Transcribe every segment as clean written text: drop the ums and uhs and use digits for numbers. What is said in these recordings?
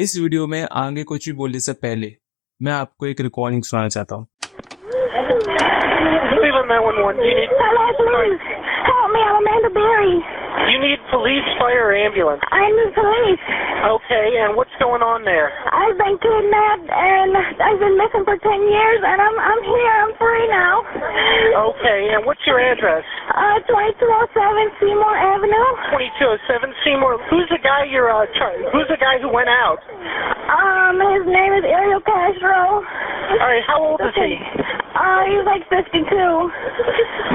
इस वीडियो में आगे कुछ भी बोलने से पहले मैं आपको एक रिकॉर्डिंग सुनाना चाहता हूँ। Cleveland 911. Do you need? Hello, please. Help me. I'm Amanda Berry. You need police, fire, or ambulance? I need police. Okay, and what's going on there? I've been kidnapped and I've been missing for 10 years, and I'm here. I'm free now. Okay, and what's your address? 2207 Seymour Avenue. 2207 Seymour. Who's the guy who's the guy who went out? His name is Ariel Castro. All right, how old is he? He's like 52.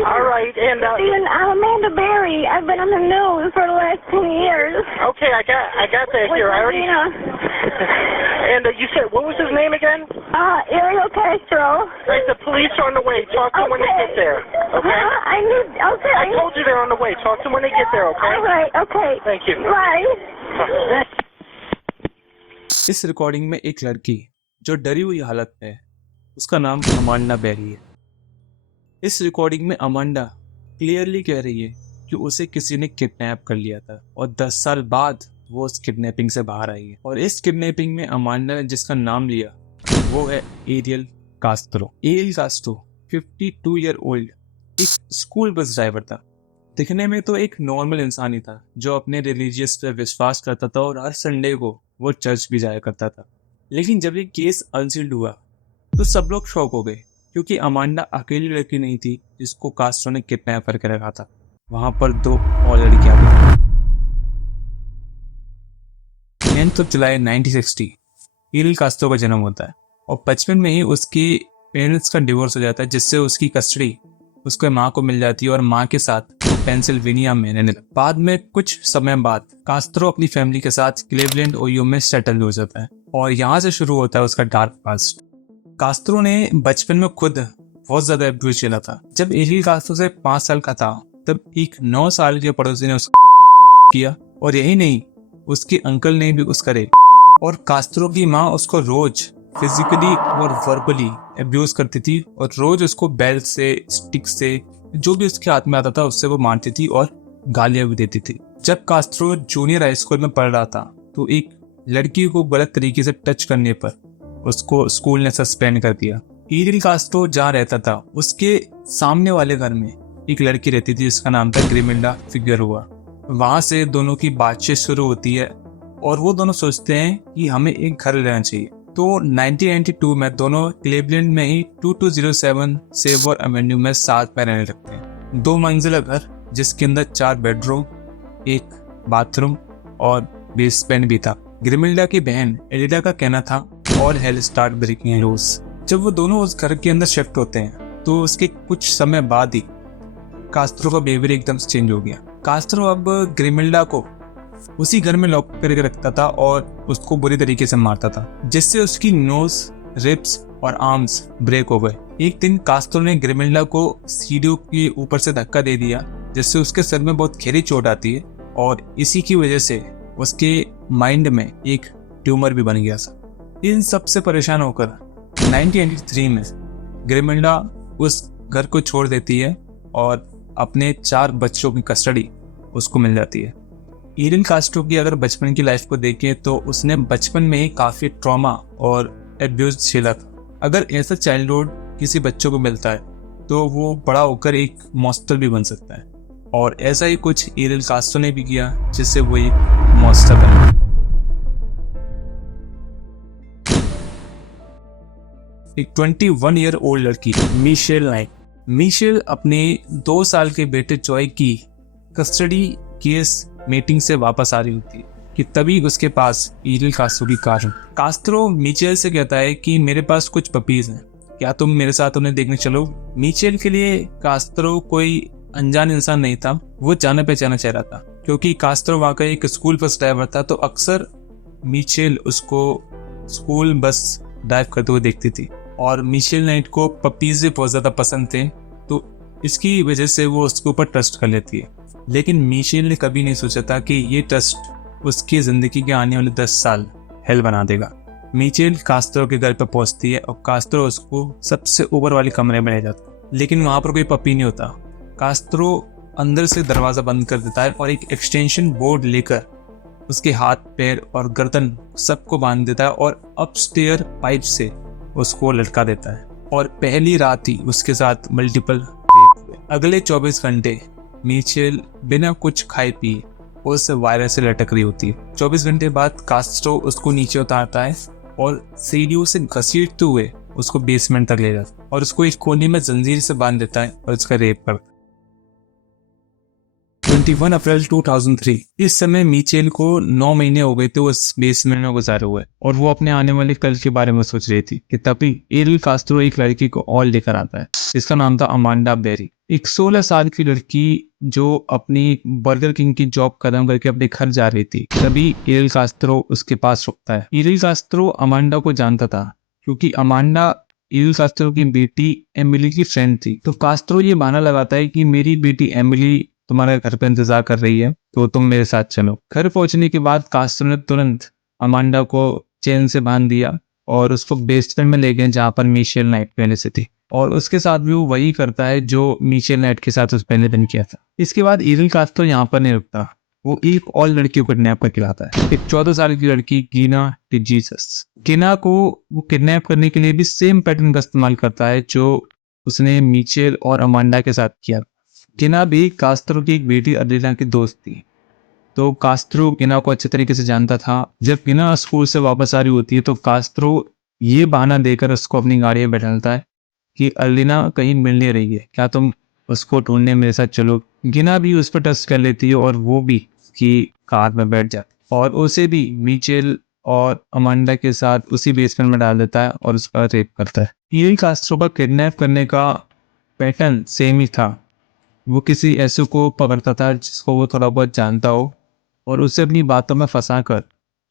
All right, and Steven, I'm Amanda Berry. I've been on the news for the last 10 years. okay, I got that here. I already. And you said what was his name again? Ariel Castro. Right, the police are on the way. Talk to them when they get there. Okay. Okay. I told you they're on the way. Talk to them when they get there. Okay. All right. Okay. Thank you. Bye. इस recording में एक लड़की जो डरी हुई हालत में है, उसका नाम अमांडा बेरी है। इस रिकॉर्डिंग में अमांडा क्लियरली कह रही है कि उसे किसी ने किडनैप कर लिया था और 10 साल बाद वो उस किडनैपिंग से बाहर आई है। और इस किडनैपिंग में अमांडा ने जिसका नाम लिया वो है Ariel Castro. Ariel Castro 52 year old एक स्कूल बस ड्राइवर था। दिखने में तो एक नॉर्मल इंसान ही था जो अपने रिलीजियस पे विश्वास करता था और हर संडे को वो चर्च भी जाया करता था। लेकिन जब ये केस अनसील्ड हुआ तो सब लोग शॉक हो गए, क्योंकि अमांडा अकेली लड़की नहीं थी जिसको कास्ट्रो ने किडनैप करके रखा था। वहां पर 2 और लड़कियां भी। 10 जुलाई 1960 एरियल कास्ट्रो का जन्म होता है और बचपन में ही उसके पेरेंट्स का डिवोर्स हो जाता है, जिससे उसकी कस्टडी उसके माँ को मिल जाती है और माँ के साथ वो पेंसिल्वेनिया में रहने लगता है। बाद में कुछ समय बाद कास्त्रो अपनी फैमिली के साथ क्लीवलैंड ओहियो में सेटल हो जाता है और यहाँ से शुरू होता है उसका डार्क पास्ट। कास्त्रो ने बचपन में खुद बहुत ज्यादा अब्यूज झेला था। जब एरियल कास्त्रो से 5 साल का था तब एक 9 साल के पड़ोसी ने उसको किया, और यही नहीं, उसके अंकल ने भी उसका रेप। और कास्त्रो की माँ उसको रोज फिजिकली और वर्बली अब्यूज करती थी और रोज उसको बेल्ट से, स्टिक से, जो भी उसके हाथ में आता था उससे वो मारती थी और गालियां भी देती थी। जब कास्त्रो जूनियर हाई स्कूल में पढ़ रहा था तो एक लड़की को गलत तरीके से टच करने पर उसको स्कूल ने सस्पेंड कर दिया। एरियल कास्त्रो जहाँ रहता था उसके सामने वाले घर में एक लड़की रहती थी जिसका नाम था ग्रिमेल्डा फिगुएरोआ। वहां से दोनों की बातचीत शुरू होती है और वो दोनों सोचते हैं कि हमें एक घर लेना चाहिए। तो 1992 में दोनों क्लीवलैंड में ही 2207 सेवर एवेन्यू में साथ में रहने लगते हैं। 2 मंजिला घर जिसके अंदर 4 बेडरूम, 1 बाथरूम और बेसमेंट भी था। ग्रिमेल्डा की बहन एलिडा का कहना था all hell start breaking loose. जब वो दोनों उस घर के अंदर शिफ्ट होते हैं तो उसके कुछ समय बाद ही कास्त्रो का बिहेवियर एकदम चेंज हो गया। कास्त्रो अब ग्रिमेल्डा को उसी घर में लॉक करके रखता था और उसको बुरी तरीके से मारता था, जिससे उसकी नोज, रिब्स और आर्म्स ब्रेक हो गए। एक दिन कास्त्रो ने ग्रिमेल्डा को सीढ़ियों के ऊपर से धक्का दे दिया, जिससे उसके सर में बहुत गहरी चोट आती है और इसी की वजह से उसके माइंड में एक ट्यूमर भी बन गया था। इन सब से परेशान होकर 1983 में ग्रिमेल्डा उस घर को छोड़ देती है और अपने 4 बच्चों की कस्टडी उसको मिल जाती है। एरियल कास्ट्रो की अगर बचपन की लाइफ को देखें तो उसने बचपन में ही काफी ट्रॉमा और एब्यूज झेला था। अगर ऐसा चाइल्डहुड किसी बच्चों को मिलता है तो वो बड़ा होकर एक मॉन्स्टर भी बन सकता है, और ऐसा ही कुछ एरियल कास्ट्रो ने भी किया, जिससे वो एक मॉन्स्टर बना। एक 21 ईयर ओल्ड लड़की मिशेल नाइट। मिशेल अपने 2 साल के बेटे जॉय की कस्टडी केस मीटिंग से वापस आ रही होती है कि तभी उसके पास एरियल कास्त्रो की कार है। कास्त्रो मिचेल से कहता है कि मेरे पास कुछ पपीज हैं, क्या तुम मेरे साथ उन्हें देखने चलो। मिचेल के लिए कास्त्रो कोई अनजान इंसान नहीं था, वो जाना पहचाना चेहरा था, क्योंकि कास्त्रो वाकई एक स्कूल बस ड्राइवर था, तो अक्सर मिचेल उसको स्कूल बस ड्राइव करते हुए देखती थी। और मिशेल नाइट को पपीज भी बहुत ज्यादा पसंद थे, तो इसकी वजह से वो उसके ऊपर ट्रस्ट कर लेती है। लेकिन मिशेल ने कभी नहीं सोचा था कि ये ट्रस्ट उसकी जिंदगी के आने वाले 10 साल हेल बना देगा। मिशेल कास्त्रो के घर पर पहुंचती है और कास्त्रो उसको सबसे ऊपर वाले कमरे में ले जाता है, लेकिन वहां पर कोई पपी नहीं होता। कास्त्रो अंदर से दरवाजा बंद कर देता है और एक एक्सटेंशन बोर्ड लेकर उसके हाथ पैर और गर्दन सबको बांध देता है और अपस्टेयर पाइप से उसको लटका देता है। और पहली रात ही उसके साथ मल्टीपल रेप हुए। अगले 24 घंटे मिचेल बिना कुछ खाए पिए उस वायरस से लटक रही होती है। 24 घंटे बाद कास्ट्रो उसको नीचे उतारता है और सीढ़ियों से घसीटते हुए उसको बेसमेंट तक ले जाता है और उसको एक कोने में जंजीर से बांध देता है और उसका रेप करता है। 21 अप्रैल 2003 इस समय मिचेल को 9 महीने हो गए थे उस बेसमेंट में गुजारे हुए और वो अपने आने वाले कल के बारे में सोच रही थी कि तभी एरिल कास्ट्रो एक लड़की को और लेकर आता है। इसका नाम था अमांडा बेरी, एक 16 साल की लड़की जो अपनी बर्गर किंग की जॉब खत्म करके अपने घर जा रही थी। तभी एरिल कास्ट्रो उसके पास रुकता है। एरिल कास्ट्रो अमांडा को जानता था क्योंकि अमांडा एरिल कास्ट्रो की बेटी एमिली की फ्रेंड थी। तो कास्ट्रो ये बहाना लगाता है कि मेरी बेटी एमिली तुम्हारे घर पे इंतजार कर रही है तो तुम मेरे साथ चलो। घर पहुंचने के बाद कास्ट्रो ने तुरंत अमांडा को चेन से बांध दिया और उसको बेसमेंट में ले गए जहां पर मिचेल नाइट पहले से थी और उसके साथ भी वो वही करता है जो मिचेल नाइट के साथ उस पहले दिन किया था। इसके बाद एरिल कास्ट्रो यहाँ पर नहीं रुकता, वो एक और लड़की को किडनैप करके लाता है, एक 14 साल की लड़की गिना टिजीसस। गिना को वो किडनैप करने के लिए भी सेम पैटर्न का इस्तेमाल करता है जो उसने मिचेल और अमांडा के साथ किया। गिना भी कास्ट्रो की एक बेटी अडेला की दोस्त थी, तो कास्ट्रो गिना को अच्छे तरीके से जानता था। जब गिना स्कूल से वापस आ रही होती है तो कास्ट्रो ये बहाना देकर उसको अपनी गाड़ी में बैठाता है कि अलीना कहीं मिल नहीं रही है, क्या तुम उसको ढूंढने मेरे साथ चलो। गिना भी उस पर ट्रस्ट कर लेती है और वो भी की कार में बैठ जाती और उसे भी मिचेल और अमांडा के साथ उसी बेसमेंट में डाल देता है और उसका रेप करता है। एरिल कास्ट्रो का किडनैप करने का पैटर्न सेम ही था। वो किसी ऐसे को पकड़ता था जिसको वो थोड़ा बहुत जानता हो और उसे अपनी बातों में फंसाकर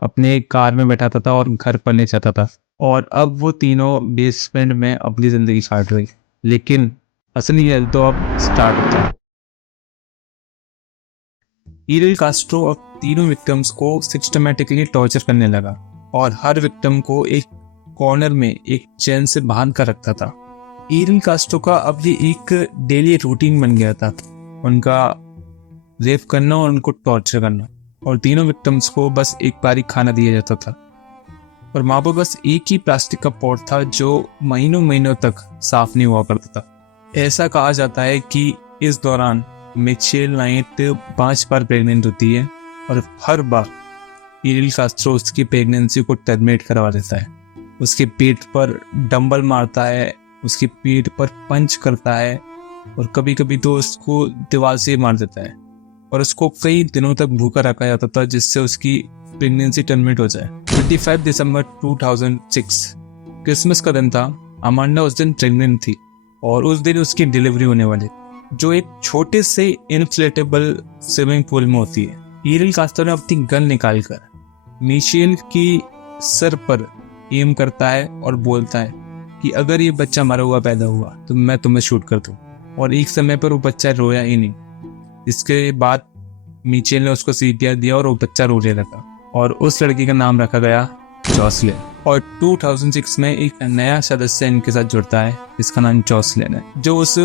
अपने कार में बैठाता था और घर पर ले जाता था। और अब वो तीनों बेसमेंट में अपनी जिंदगी काट रही, लेकिन असली खेल तो अब स्टार्ट होता है। एरिल कास्ट्रो अब तीनों विक्टिम्स को सिस्टमैटिकली टॉर्चर करने लगा और हर विक्टिम को एक कॉर्नर में एक चेन से बांध कर रखता था। एरिल कास्ट्रो का अब ये एक डेली रूटीन बन गया था, उनका रेप करना और उनको टॉर्चर करना। और तीनों विक्टिम्स को बस एक बार ही खाना दिया जाता था और वहाँ पर बस एक ही प्लास्टिक का पॉट था जो महीनों महीनों तक साफ नहीं हुआ करता था। ऐसा कहा जाता है कि इस दौरान मिचेल नाइट 5 बार प्रेग्नेंट होती है और हर बार एरिल कास्ट्रो उसकी प्रेगनेंसी को टर्मिनेट करवा देता है। उसके पेट पर डंबल मारता है, उसकी पीठ पर पंच करता है और कभी कभी तो उसको दीवार से मार देता है और उसको कई दिनों तक भूखा रखा जाता था जिससे उसकी प्रेगनेंसी टर्मिनेट हो जाए। 25 दिसंबर 2006 क्रिसमस का दिन था। अमांडा उस दिन प्रेग्नेंट थी और उस दिन उसकी डिलीवरी होने वाली जो एक छोटे से इन्फ्लेटेबल स्विमिंग पूल में होती है। एरिल कास्ट्रो ने अपनी गन निकालकर मिचेल की सर पर एम करता है और बोलता है कि अगर ये बच्चा मरा हुआ पैदा हुआ तो मैं तुम्हें शूट कर दूं। और एक समय पर वो बच्चा रोया ही नहीं। इसके बाद मिचेल ने उसको सीपीआर दिया और वो बच्चा रोने लगा और उस लड़की का नाम रखा गया जॉसलिन। और 2006 में एक नया सदस्य इनके साथ जुड़ता है जिसका नाम जॉसलिन है, जो उस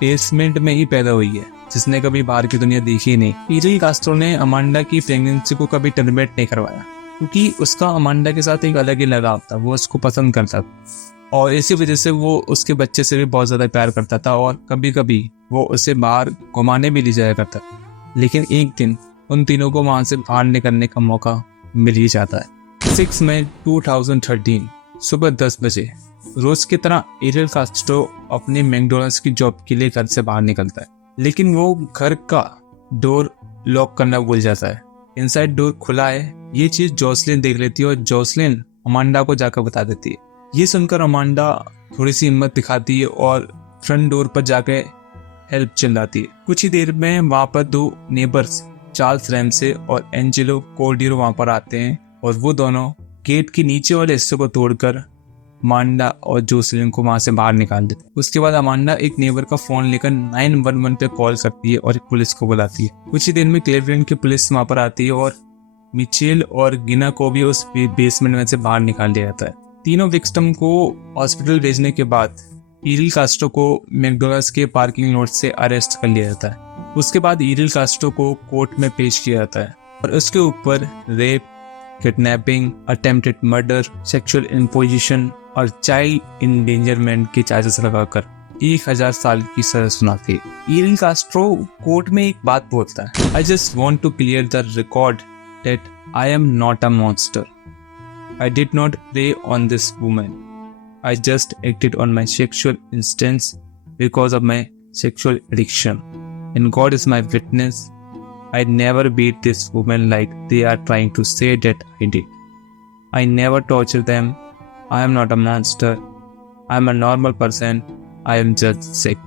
बेसमेंट में ही पैदा हुई है, जिसने कभी बाहर की दुनिया देखी ही नहीं। एरिल कास्ट्रो ने अमांडा की प्रेगनेंसी को कभी टर्मिनेट नहीं करवाया क्योंकि उसका अमांडा के साथ एक अलग ही लगाव था, वो उसको पसंद करता था और इसी वजह से वो उसके बच्चे से भी बहुत ज्यादा प्यार करता था और कभी कभी वो उसे बाहर घुमाने भी ले जाया करता था। लेकिन एक दिन उन तीनों को वहां से बाहर निकलने का मौका मिल ही जाता है। 6 मई 2013 सुबह 10 बजे रोज की तरह एरिल कास्ट्रो अपने मैकडॉनल्ड्स की जॉब के लिए घर से बाहर निकलता है, लेकिन वो घर का डोर लॉक करना भूल जाता है। इनसाइड डोर खुला है, ये चीज जॉसलिन देख लेती है और जॉसलिन अमांडा को जाकर बता देती है। ये सुनकर अमांडा थोड़ी सी हिम्मत दिखाती है और फ्रंट डोर पर जाके हेल्प चिल्लाती है। कुछ ही देर में वहां पर 2 नेबर्स चार्ल्स रैमसे और एंजेलो कोर्डिरो वहां पर आते हैं और वो दोनों गेट के नीचे वाले हिस्से को तोड़कर अमांडा और जॉसलिन को वहां से बाहर निकाल देते हैं। उसके बाद अमांडा एक नेबर का फोन लेकर 911 पे कॉल करती है और पुलिस को बुलाती है। कुछ ही देर में क्लेवलैंड की पुलिस वहां पर आती है और मिचेल और गिना को भी उस बेसमेंट में से बाहर निकाल दिया जाता है। तीनों विक्टिम को हॉस्पिटल भेजने के बाद एरिल कास्ट्रो को मैकडॉनल्ड्स के पार्किंग लॉट से अरेस्ट कर लिया जाता है। उसके बाद एरिल कास्ट्रो को कोर्ट में पेश किया जाता है और उसके ऊपर rape, kidnapping, attempted murder, sexual imposition और चाइल्ड इंडेंजरमेंट के चार्जेस लगाकर 1000 साल की सजा सुनाती। इरिल कास्ट्रो कोर्ट में एक बात बोलता है, I just want to clear the record that I am not a monster. I did not prey on this woman. I just acted on my sexual instincts because of my sexual addiction. And God is my witness. I never beat this woman like they are trying to say that I did. I never torture them. I am not a monster. I am a normal person. I am just sick.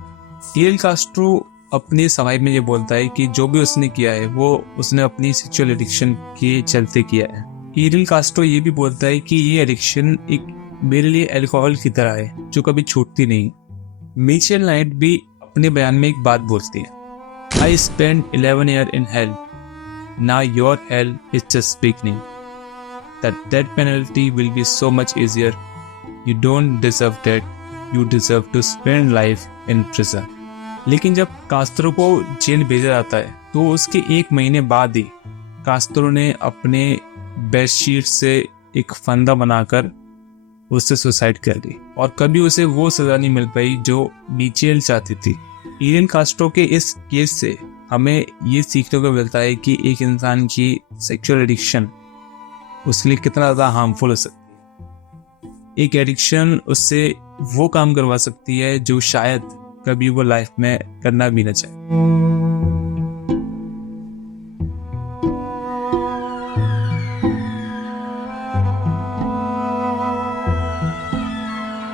Fidel Castro अपनी सफाई में ये बोलता है कि जो भी उसने किया है वो उसने अपनी सेक्सुअल एडिक्शन के चलते किया है। इरिल कास्ट्रो ये भी बोलता है कि ये एडिक्शन एक मेरे लिए अल्कोहल की तरह है जो कभी छूटती नहीं। मिचेल नाइट भी अपने बयान में एक बात बोलती है, I spent 11 years in hell. Now your hell is just beginning. The death penalty will be so much easier. You don't deserve that. You deserve to spend life in prison. लेकिन जब कास्त्रो को jail भेजा जाता है तो उसके 1 महीने बाद ही कास्त्रो ने अपने बेडशीट से एक फंदा बनाकर उससे सुसाइड कर दी और कभी उसे वो सजा नहीं मिल पाई जो मिचेल चाहती थी। इरिल कास्ट्रो के इस केस से हमें ये सीखने को मिलता है कि एक इंसान की सेक्सुअल एडिक्शन उसके लिए कितना ज़्यादा हार्मफुल हो सकती है। एक एडिक्शन उससे वो काम करवा सकती है जो शायद कभी वो लाइफ में करना भी ना चाहे।